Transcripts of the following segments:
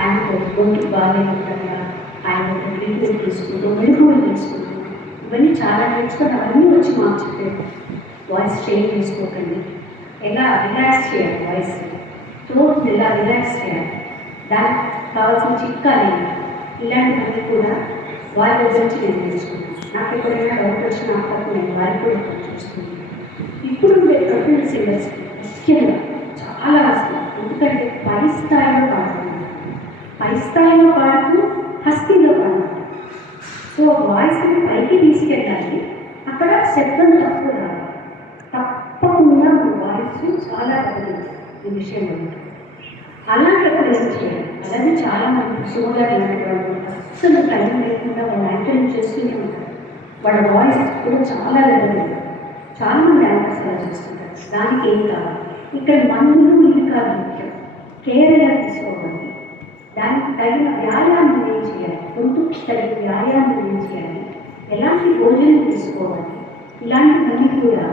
ఆయన గొంతు బాగాలేకుండా ఆయన ట్రీట్మెంట్ తీసుకుంటూ మెరుగులు తీసుకుంటూ ఇవన్నీ చాలా నేర్చుకొని అవన్నీ వచ్చి మాకు చెప్పారు. వాయిస్ చేంజ్ చేసుకోకండి, ఎలా రిలాక్స్ చేయాలి, వాయిస్ థ్రోట్ ఎలా రిలాక్స్ చేయాలి, దానికి కావాల్సిన చిట్కాలు ఇలాంటివన్నీ కూడా వారి దగ్గర నుంచి నేను నేర్చుకున్నాను. నాకు ఎప్పుడైనా డౌట్ వచ్చిన అప్పుడు నేను వారికి కూడా చూస్తున్నాను. ఇప్పుడు ఉండే ప్రొఫెషనల్ సింగర్స్ ముఖ్యంగా చాలా వస్తుంది, ఎందుకంటే పై స్థాయిలో పాడుతున్నారు, పై స్థాయిలో పాడుతూ హస్తిలో పాడుతున్నారు. సో వాయిస్ని పైకి తీసుకెళ్ళాలి, అక్కడ శబ్దం తక్కువ రావాలి, తప్పకుండా వాయిస్ చాలా తగ్గింది ఈ విషయంలో. అలాంటి ఎప్పుడు ఏం చేయాలి, అలాగే చాలా మంది షోగా ఇలాంటి వాళ్ళు అస్సలు టైం లేకుండా వాళ్ళు యాంకరింగ్ చేస్తూనే ఉంటారు. వాళ్ళ వాయిస్ కూడా చాలా లేదు, చాలా మంది యాంకర్స్ అలా చేస్తుంటారు. దానికి ఏం కావాలి, ఇక్కడ మందులు ఇది కాదు ముఖ్యం, కేర్ ఎలా తీసుకోవాలి, దానికి తగిన వ్యాయామం ఏం చేయాలి, గొంతుకి తగిన వ్యాయామం ఏం చేయాలి, ఎలాంటి భోజనం తీసుకోవాలి, ఇలాంటివన్నీ కూడా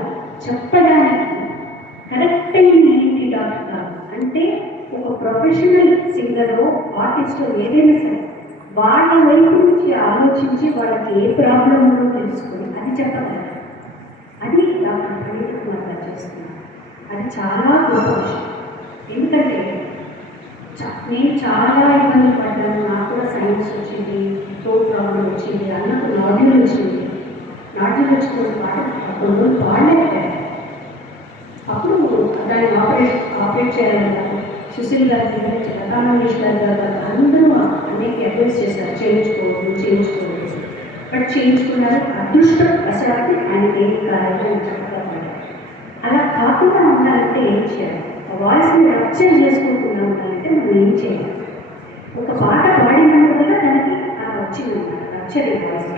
చెప్పడానికి కరెక్ట్ అయిన ఏంటి డాక్టర్ కాదు. అంటే ఒక ప్రొఫెషనల్ సింగరో ఆర్టిస్టో ఏదైనా సరే వాళ్ళ వైపు నుంచి ఆలోచించి వాళ్ళకి ఏ ప్రాబ్లం ఉందో తెలుసుకొని అది చెప్పగలరు. అది డాక్టర్ ప్రణీత్ కుమార్ గారు చేస్తున్నారు. అది చాలా గొప్ప విషయం. ఎందుకంటే నేను చాలా ఇబ్బంది పడ్డాను, నాకు కూడా సైన్స్ వచ్చింది, థ్రోట్ ప్రాబ్లం వచ్చింది, అన్నకు నాడ్యూల్ వచ్చింది. నాడ్యూల్ వచ్చిన పాటలు పాడలేకపోయాను. అప్పుడు దాన్ని ఆపరేట్ చేయాలన్నారు. సుశీల్ గారి దగ్గర లతామంగేష్ గారు అందరూ అనేక అడ్వైస్ చేశారు, చేయించుకోవద్దు. బట్ చేయించుకున్నారు. అదృష్టం వశాత్తు ఆయనకి ఏం కాలేదు అని చెప్పగలరు. అలా కాకుండా ఉండాలంటే ఏం చేయాలి, వాయిస్ని రప్చర్ చేసుకుంటున్నా ఉండాలంటే మనం ఏం చేయాలి, ఒక పాట పాడినందువల్ల దానికి వచ్చింది రప్చర్ వాయిస్.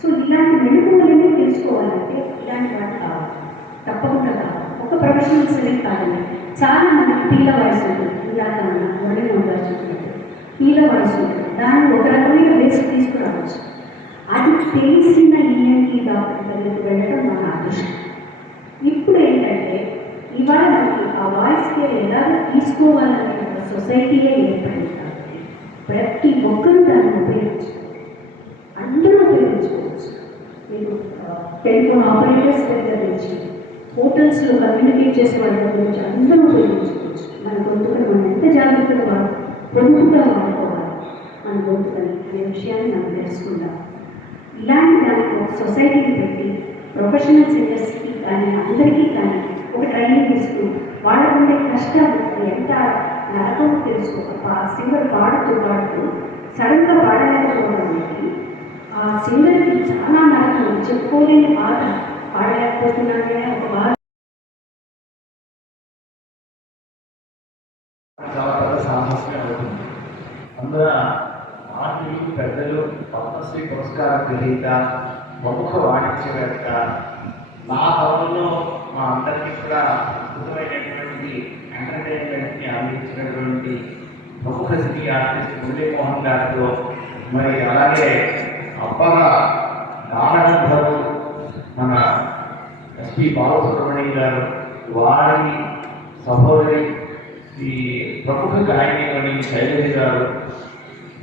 సో ఇలాంటి మెరుగులన్నీ తెలుసుకోవాలంటే ఇలాంటి వాటి కావాలి, తప్పకుండా కావాలి. ఒక ప్రొఫెషనల్ సింగర్ కాదండి, చాలా మందికి పీల వాయిస్ ఉంటుంది. ఇలాగ మురళి గారు చెప్పినట్టు పీల వాయిస్ ఉంటుంది, దాన్ని ఒక రకమైన బేసిక్ తీసుకురావచ్చు. అది తెలిసిన ఈఎన్టీ డాక్టర్ దగ్గరికి వెళ్ళడం మన అదృష్టం. ఇప్పుడు ఏంటంటే ఇవాళ మనకి ఆ వాయిస్ కేర్ ఎలాగ తీసుకోవాలనే ఒక సొసైటీయే ఏర్పడింది కాబట్టి ప్రతి ఒక్కరూ దాన్ని ఉపయోగించుకోవచ్చు, అందరూ ఉపయోగించుకోవచ్చు. మీరు టెలిఫోన్ ఆపరేటర్స్ దగ్గర నుంచి హోటల్స్లో కమ్యూనికేట్ చేసే వాళ్ళ దగ్గర నుంచి అందరూ ఉపయోగించుకోవచ్చు. మన గొంతుకని మనం ఎంత జాగ్రత్తగా పొదుపుగా వాడుకోవాలి మన గొంతుకని అనే విషయాన్ని మనం తెలుసుకుందాం. ఇలాంటి దానికి ఒక సొసైటీని పెట్టి ప్రొఫెషనల్ సింగర్స్కి కానీ అందరికీ కానీ ఒక ట్రైనింగ్ ఇస్తూ వాళ్ళకు ఉండే కష్టాలు ఎంత నరకం తెలుసుకో. సింగర్ పాడుతూ సడన్గా పాడలేకపోవడం అనేది ఆ సింగర్కి చాలా నరకం, చెప్పుకోలేని బాధ, పాడలేకపోతున్నానే ఒక బాధ. చాలా పెద్ద సాహసమే అవుతుంది. అందున ఆర్టీలు పెద్దలు పద్మశ్రీ పురస్కార గ్రహీత ప్రముఖ వాణిజ్యవేత్త, నా తరంలో మా అందరికీ కూడా అద్భుతమైనటువంటి ఎంటర్టైన్మెంట్ని అందించినటువంటి ప్రముఖ సినీ ఆర్టిస్ట్ మురళీమోహన్ గారితో, మరి అలాగే అబ్బగా గానగంధర్వులు మన ఎస్పి బాలసుబ్రహ్మణ్యం గారు, వారి సహోదరి ఈ ప్రముఖ గాయని శైలజ గారు,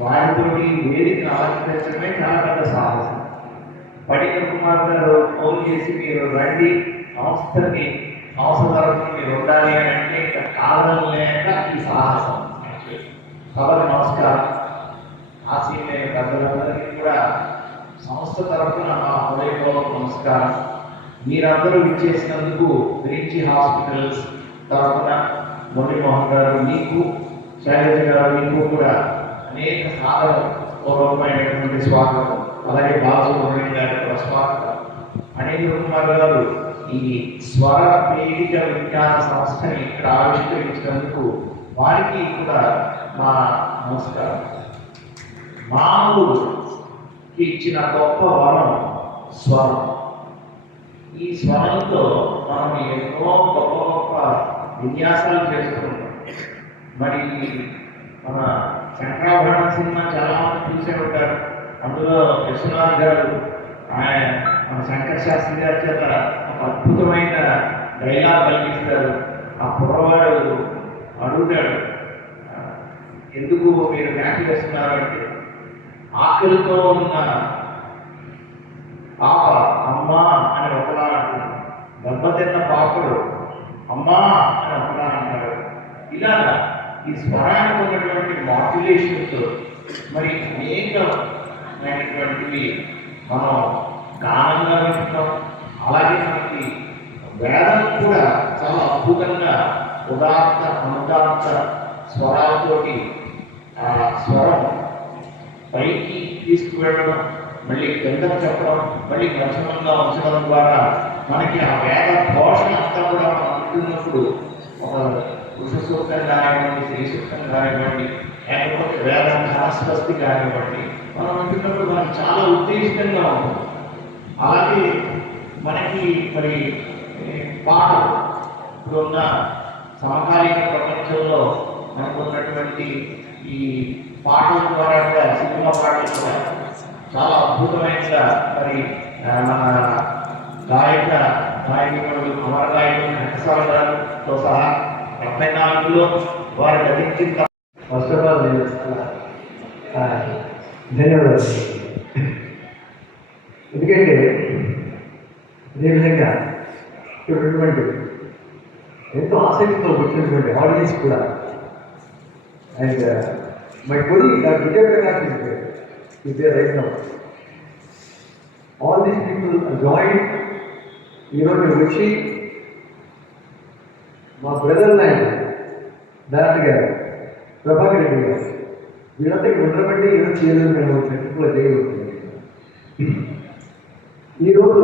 వారితో వేదికను ఆలోచించడమే చాలా పెద్ద సాహసం. పడిక కుమార్ గారు ఫోన్ చేసి మీరు రండి, సంస్థ తరఫున మీరు ఉండాలి అని అంటే ఇంకా కారణం లేక ఈ సాహసం. సభకు నమస్కారం. ఆశీర్వైన పెద్దలందరికీ కూడా సంస్థ తరఫున మా హృదయపూర్వక నమస్కారం. మీరందరూ ఇచ్చేసినందుకు త్రిచి హాస్పిటల్స్ తరఫున మురళీమోహన్ గారు మీకు, శైలజ గారు మీకు కూడా అనేక సాధన పూర్వకమైనటువంటి స్వాగతం. అలాగే బాలసుబ్రహ్మణ్యం గారికి కూడా స్వాగతం. అనిల్ కుమార్ గారు ఈ స్వర వేదిక విజ్ఞాన సంస్థని ఇక్కడ ఆవిష్కరించినందుకు వారికి కూడా మా నమస్కారం. మానవుడికి ఇచ్చిన గొప్ప వరం స్వరం. ఈ స్వరంతో మనం ఎన్నో గొప్ప గొప్ప విన్యాసాలు చేస్తున్నాం. మరి మన శంకరాభరణం సినిమా చాలా మంది చూసే ఉంటారు. అందులో విశ్వనాథ్ గారు మన శంకర్ శాస్త్రి గారి చేత ఒక అద్భుతమైన డైలాగ్ కలిగిస్తారు. ఆ కుర్రవాడు అడుగుతాడు, ఎందుకు మీరు వ్యాఖ్య చేస్తున్నారంటే ఆకలితో ఉన్న పాప అమ్మా అని ఒకలా అంటుంది, దెబ్బతిన్న పాపడు అమ్మా అని ఒకలా అంటారు. ఇలాగా ఈ స్వరానికి ఉన్నటువంటి మాడ్యులేషన్తో మరి అనేకమైనటువంటివి మనం గానంగా వింటున్నాం. అలాగే మనకి వేదం కూడా చాలా అద్భుతంగా ఉదాత్త అనుదాత్త స్వరాలతోటి ఆ స్వరం పైకి తీసుకువెళ్ళడం, మళ్ళీ కిందకు చెప్పడం, మళ్ళీ మధ్యమంగా ఉంచడం ద్వారా మనకి ఆ వేద పోషణ అంతా కూడా మనం వింటున్నప్పుడు ఒక పురుష సూక్తం కానివ్వండి, స్త్రీ సూక్తం కానివ్వండి, లేకపోతే వేద ధనస్వస్తి కానివ్వండి, మనం వింటున్నప్పుడు మనకి చాలా ఉత్తేజితంగా ఉంటుంది. అలాగే మనకి మరి పాటలు ఇప్పుడున్న సమకాలీన ప్రపంచంలో మనకు ఉన్నటువంటి ఈ పాటల ద్వారా కూడా, సినిమా పాటలు కూడా చాలా అద్భుతమైనగా మరి మన గాయకులు అమర గాయకులు ఘంటసాల గారితో సహా 74లో వారు గతించిన ఫస్ట్ ఆఫ్ ఆల్ నేను ధన్యవాదాలు. ఎందుకంటే అదేవిధంగా ఇప్పుడున్నటువంటి ఎంతో ఆసక్తితో వచ్చినటువంటి ఆడియన్స్ కూడా, and my colleague doctor Vijay Prakash is there right now. All these people are joined, ఈరోజు వచ్చి మా బ్రదర్ ల్యాండ్ డైరెక్టర్ గారు, ప్రభాకర్ రెడ్డి గారు, వీళ్ళంతా ఇక్కడ ఉండబట్టి ఈరోజు చేయలేదు, మేము చెట్టులో చేయగలుగుతున్నాం. ఈరోజు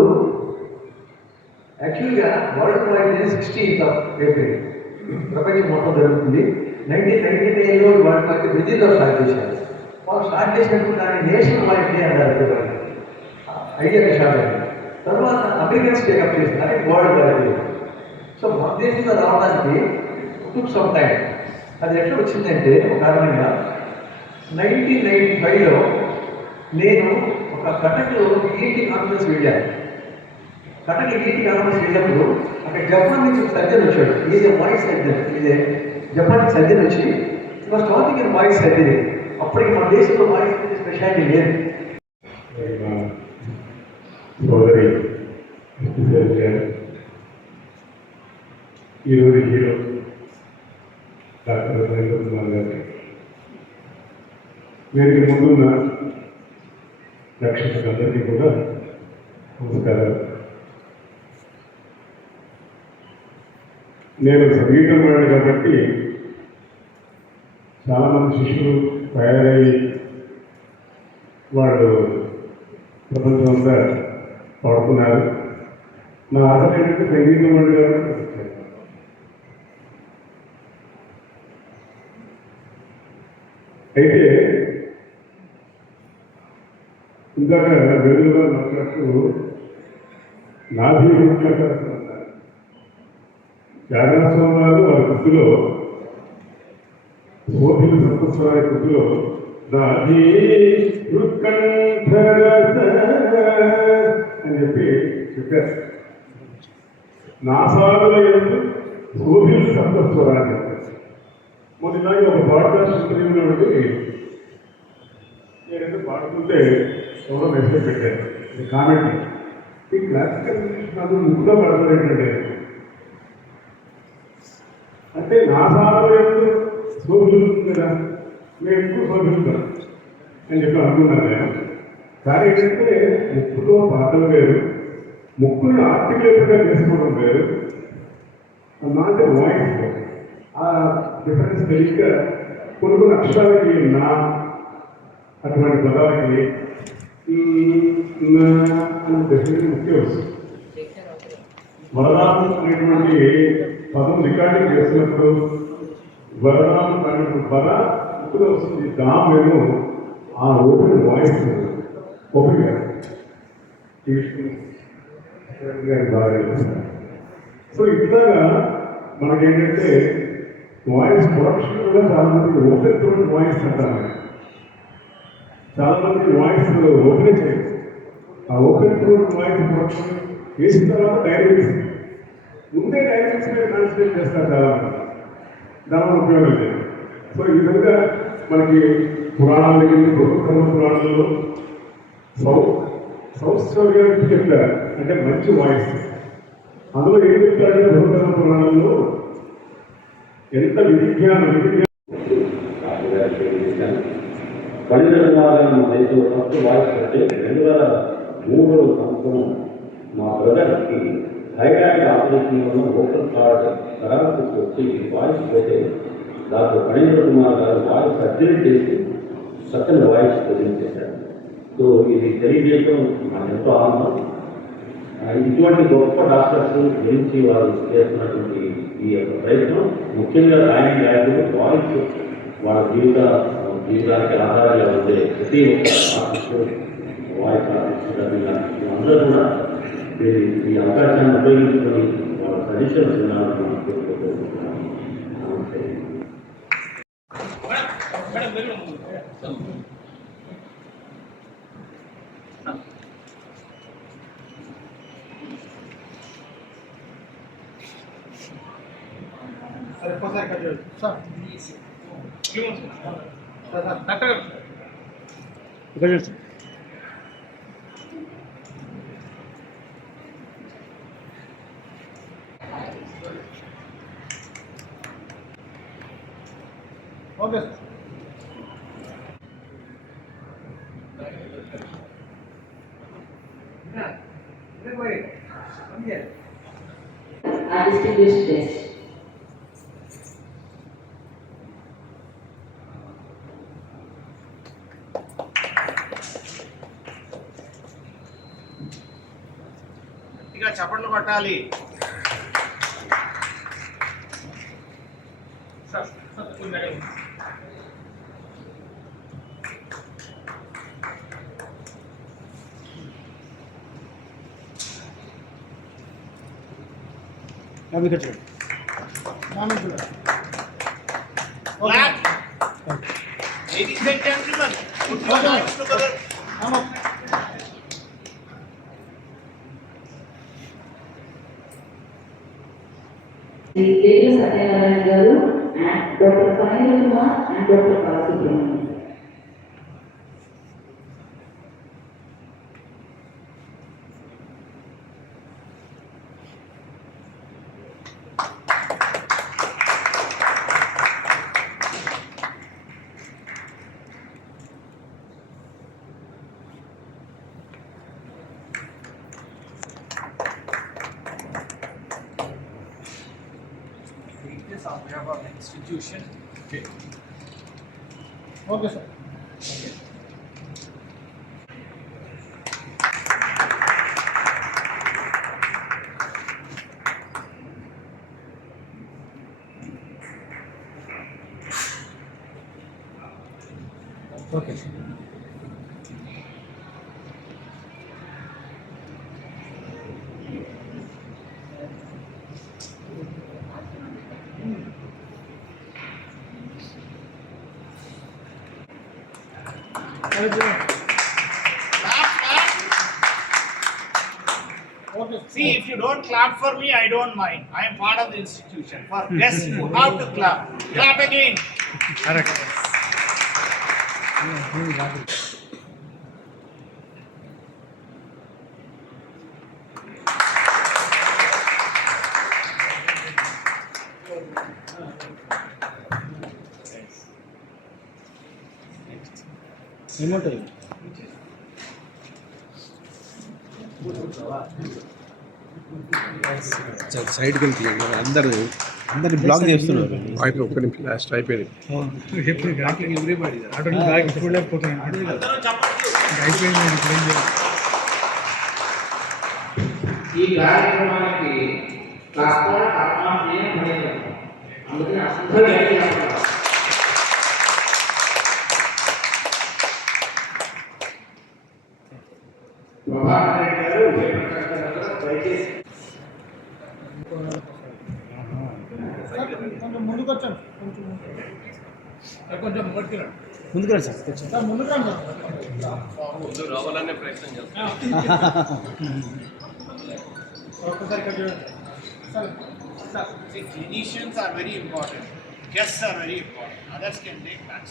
యాక్చువల్గా world wide 16th of April ప్రపంచం మొత్తం జరుగుతుంది. 1999లో వరల్డ్ వైడ్ బ్రెజిల్లో స్టార్ట్ చేశారు. వాళ్ళు స్టార్ట్ చేసినప్పుడు దాన్ని నేషనల్ వైడ్ డే అన్నారు, ఐడియా స్టార్ట్ అయింది. తర్వాత అమెరికన్స్ టేకప్ చేస్తారు, అది వరల్డ్ వైడ్ డే. సో మన దేశంలో రావడానికి టుక్ సమ్ టైం. అది ఎట్లా వచ్చిందంటే ఒక కారణంగా 1995లో నేను ఒక కటక్లో ఈటీ కాన్ఫరెన్స్ వెళ్ళాను. కటక్ ఈటీ కాన్ఫరెన్స్ వెళ్ళినప్పుడు అక్కడ జపాన్ నుంచి ఒక సర్జన్ వచ్చాడు. Is voice surgeon, Japan surgeon వచ్చి స్టార్టింగ్ ఇన్ వాయిస్ సర్జరీ. అప్పటికి మన దేశంలో వాయిస్ సర్జరీ స్పెషాలిటీ లేదు. సోదరి ఈరోజు హీరో డాక్టర్ నరేంద్ర కుమార్ గారికి, వీరికి ముందున్న రక్షకులందరికీ కూడా నమస్కారాలు. నేను సంగీతం వాడు కాబట్టి చాలామంది శిష్యులు తయారయ్యి వాళ్ళు ప్రపంచం అంతా పాడుతున్నారు. నా ఆశ ఏంటంటే సంగీతం వాడు కాబట్టి అయితే ఇందాక వెలుగులో మాట్లాడుతూ నాభి అన్నారు. త్యాగరాజస్వామి గారు వారి కృతిలో, శోభిలు సంతోషరాయ కృతిలో నాభి అని చెప్పి చెప్పారు. నాసాదుల ఎందు శోభిలు సంతోషరాన్ని మొదటిలాగే ఒక పాడ్కాస్ట్ ఇంటర్వ్యూలో ఉండి నేనైతే పాడుతుంటే ఎవరో మెసేజ్ పెట్టారు, కామెంట్, ఈ క్లాసికల్ మ్యూజిక్ నాకు ముగ్గులో పడతారేంటంటే అంటే నాసాదుల ఎందు శోభిలు కదా, నేను ఎక్కువ శోభిలుగా అని చెప్పి అనుకున్నాను నేను. కానీ ఏంటంటే ముక్కులో పాటలు వేరు, ముక్కుని ఆర్టికులేట్గా చేసుకోవడం వేరు, అంటే వాయిస్ ఆ డిఫరెన్స్ తెలియక కొన్ని అక్షరాలకి నా అటువంటి పదాలకి డెఫినెట్లీ ముఖ్య వస్తుంది. వరదానం అనేటువంటి పదం రికార్డింగ్ చేస్తున్నప్పుడు వరదానం అనేటువంటి పద ముక్కులో వస్తుంది, దామేమో ఆ ఓపెన్ వాయిస్ ఓపెన్ గారి బాగా. సో ఇట్లాగా మనకేంటంటే వాయిస్ ప్రొడక్షన్ కూడా చాలా మంది ఓపెన్ త్రోట్ వాయిస్ అంటారు. చాలా మంది వాయిస్ ఓపెన్ చేయరు. ఆ ఓపెన్ త్రోట్ వాయిస్ ప్రొడక్షన్ చేసిన తర్వాత డైనమిక్స్, ముందే డైనమిక్స్ మీద కాన్సన్ట్రేట్ చేస్తారు చాలా మంది, దానివల్ల ఉపయోగం లేదు. సో ఈ విధంగా మనకి పురాణాల దగ్గర బృహత్కర్మ పురాణంలో సౌత్సర్గ గారికి చెప్తారు, అంటే మంచి వాయిస్. అందులో ఏం చెప్తారంటే బృహత్కర్మ పురాణంలో ఎంత విజ్ఞానం పడిన దేశంలో ఫస్ట్ వాయిస్ అంటే 2003 సంవత్సరం మా బ్రదర్కి థైరాయిడ్ ఆపరేషన్ వల్ల ఓపెన్ కార్డ్ పెరాలసిస్ వచ్చి వాయిస్ పోతే డాక్టర్ పణేంద్ర కుమార్ గారు వాయిస్ సర్జరీ చేసి చక్కని వాయిస్ ప్రజెంట్ చేశారు. సో ఇది తెలియజేయడం నాకు ఎంతో ఆనందం. ఇటువంటి గొప్ప డాక్టర్స్ గురించి వారు చేస్తున్నటువంటి ఈ యొక్క ప్రయత్నం ముఖ్యంగా రాయని వ్యాధులు వాయిస్ వాళ్ళ జీవితానికి ఆధారంగా ఉండే ప్రతి ఒక్క ఆర్టిస్టు వాయిస్ ఆర్టిస్ట్ అందరూ కూడా ఈ అవకాశాన్ని ఉపయోగించుకొని వాళ్ళ సజెషన్స్ వినాలని కోరుకుంటున్నాను. నమస్తే. Our distinguished guest. గట్టిగా చప్పట్లు కొట్టాలి. Ladies and gentlemen, put your hands together. The Lady Satyanarayana Garu and Dr. Pranil Kumar and Dr. Karthikeyan. On behalf of the institution. Okay. Okay, sir. Okay. Okay. See, if you don't clap for me, I don't mind. I am part of the institution. For guests, you have to clap. Clap again. Correct. సైడ్కి వెళ్తున్నాడు అందరిని black చేస్తున్నారు. అయిపోయి ఒక్క నిమిషం last అయిపోయింది. ఈ కార్యక్రమానికి అందుకని అసలు ప్రభాకర్ రెడ్డి గారు జయప్రకాష్ గారు దయచేసి ముందుకు వచ్చాను కొంచెం ముందుకు రండి సార్. ముందుకు రండి ముందు రావాలనే ప్రయత్నం చేస్తాం. ఒక్కసారి clinicians are very important. Guests are very important. Others can take back.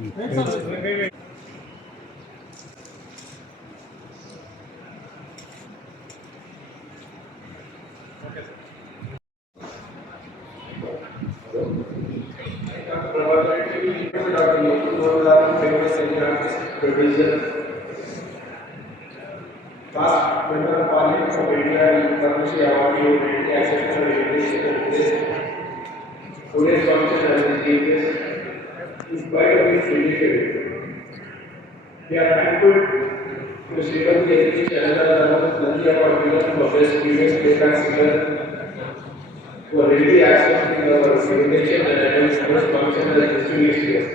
Past member of Parliament of India and Padma Award you accepted for this. Today's function as a chief guest is quite a bit significant. We are thankful to Sripati Jagdish Chandrababu Nandi Award winner for best female playback singer who are really accepting our invitation and attending this function as a distinguished guest.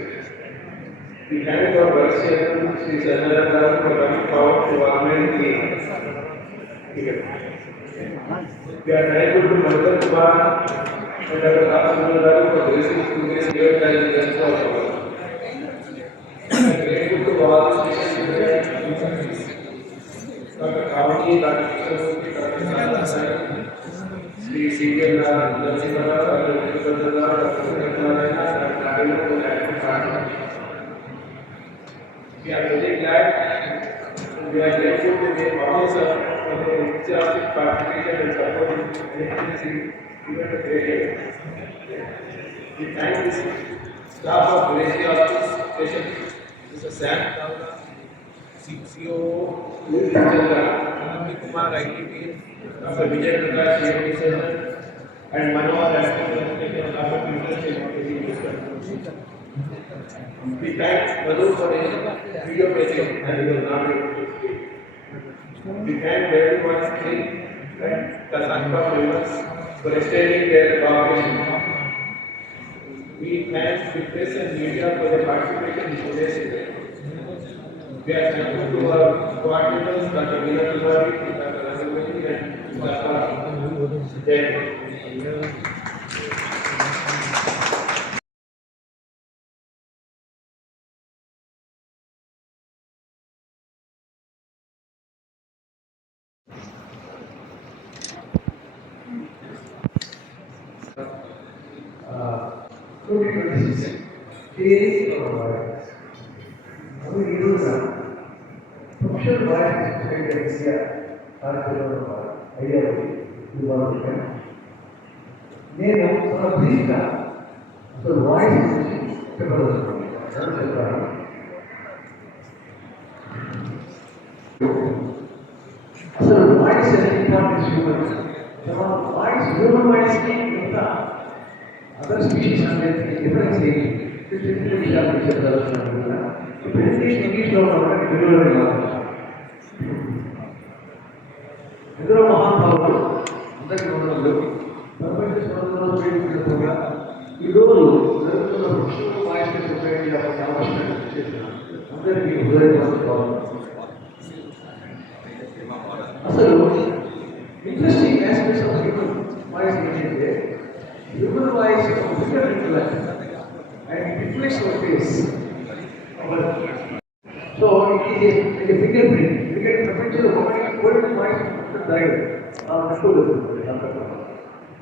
We thank our Vice Chairman Sri Chandrababu for coming forward to organize the event. We are thankful to Madhav Kumar and Dr. Raj for gracing this event as a guest of our. We are grateful to all the speakers, Dr. Kavani, Dr. Kishamuki, Dr. Sanasai, Sri C.K. Narasimha, Dr. Vikramdara, Dr. Venkatarayan, Dr. Narayan, and Dr. Karthik. We are very glad and we are grateful to the audience for their enthusiastic participation and support in making this event a great event. We thank the staff of Gracie Hospice, especially Mr. Sam Tavla, CEO, Louis Chandra, Anandi Kumar, IT team, Dr. Vijay Prakash, CMD Center, and Manohar, and Dr. Industry. We thank Madhu for his video message and he was not able to speak. We thank very much Sri and Kasanka members for extending their cooperation. We thank fitness and media for their participation in today's event. We are thankful to our coordinators, Dr. Veena Kumari, Dr. Rasamani, and Dr. Jay. Professional voice is India, idea నేను చాలా బ్రీఫ్గా అసలు voice గురించి చెప్పదలుచుకున్నాను. అసలు voice అనేది importance human voice human వాయిస్కి ఇంకా other species అనేది డిఫరెన్స్ ఏంటి విషయాలు చెప్పదలుచుకున్నాను. ఇప్పుడు ఇంగ్లీష్లో తెలుగులో ఎందరో మహానుభావులు అందరికీ వందనాలు. ప్రపంచ స్వతంత్రం వేడుకగా ఈరోజు జరుగుతున్న ప్రొఫెషనల్ వాయిస్ సొసైటీ అవకాశం చేస్తున్నాను. అందరికీ హృదయపూర్వక అసలు interesting aspects of human voice ఏంటంటే human voice and reflects your face. So it is a fingerprint. ఎందుకంటే ప్రపంచంలో కోల్డ్ వాయిస్ జరగదు.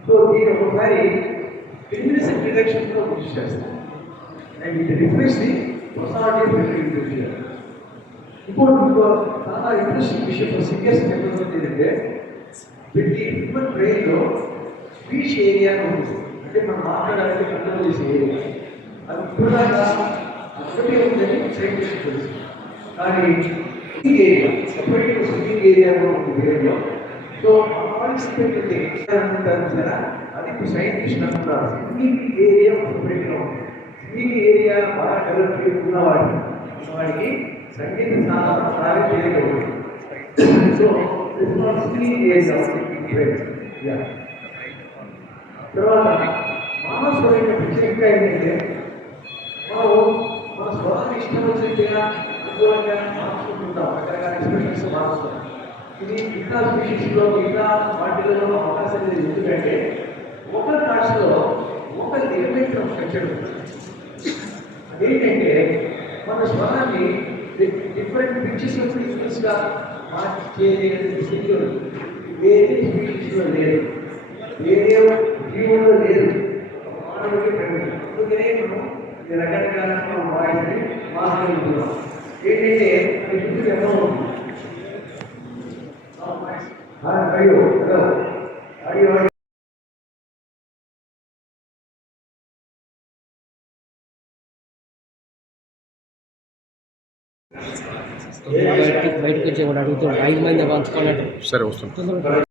సో దీని ఒకసారి ఇంగ్లీష్ డిడక్షన్లో కృషి చేస్తాను అండ్ ఇది రిఫ్రెష్ని పర్సనాలిటీ ఇంట్రెస్ట్ చేయాలి. ఇప్పుడు చాలా ఇంట్రెస్టింగ్ విషయం సింగర్స్ చెప్పబోతుంది ఏంటంటే ప్రతి హ్యూమన్ బ్రెయిన్లో స్పీచ్ ఏరియా ఉంటుంది. అంటే మనం మాట్లాడాలంటే కంట్రోల్ చేసే ఏరియా అది కూడా ఒకటే ఉందని సైంటిస్ట్ తెలుసు. కానీ singing area separate singing area ఉంటుంది బ్రెయిన్లో. సో పార్టిసిపేట్ అంటారు కదా, అది ఇప్పుడు సైంటిస్ట్ అంటున్నారు సింగింగ్ ఏరియా సపరేట్గా ఉంటుంది. సింగింగ్ ఏరియా బాగా డెవలప్ ఉన్నవాడికి సంగీత సాధన చేయకూడదు. సో సింగింగ్ ఏరియా తర్వాత మానవ స్వరం ప్రత్యేకంగా ఏంటంటే మన స్వరాన్ని ఇష్టం వచ్చినట్టుగా అనుకూలంగా మార్చుకుంటుంటాం. రకరకాల ఎక్స్ప్రెషన్స్ మార్చుతాం. ఇది మిగతా స్పీషీస్లో మిగతా వాటిలలో అవకాశం లేదు. ఎందుకంటే వోకల్ కార్డ్స్లో వోకల్ ఎలిమెంట్ ఆఫ్ స్ట్రక్చర్ ఉంటుంది. అదేంటంటే మన స్వరాన్ని డిఫరెంట్ పిచ్చెస్లో ఫ్రీక్వెన్స్గా మార్చి చేయలేదు స్థితిలో వేరే స్పీషీస్లో లేదు, వేరే జీవుల్లో లేదు. మానవుడికి ప్రకటన అందుకనే మనం రకరకాల వాయిస్ని మాట్లాడుతున్నాం ఏంటంటే మీ చుట్టూ ఎంత ఉంటుంది అయ్యో హలో అయ్యో బయటకు వచ్చి కూడా అడుగుతాడు 5 మంది పంచుకున్నట్టు సరే వస్తాం.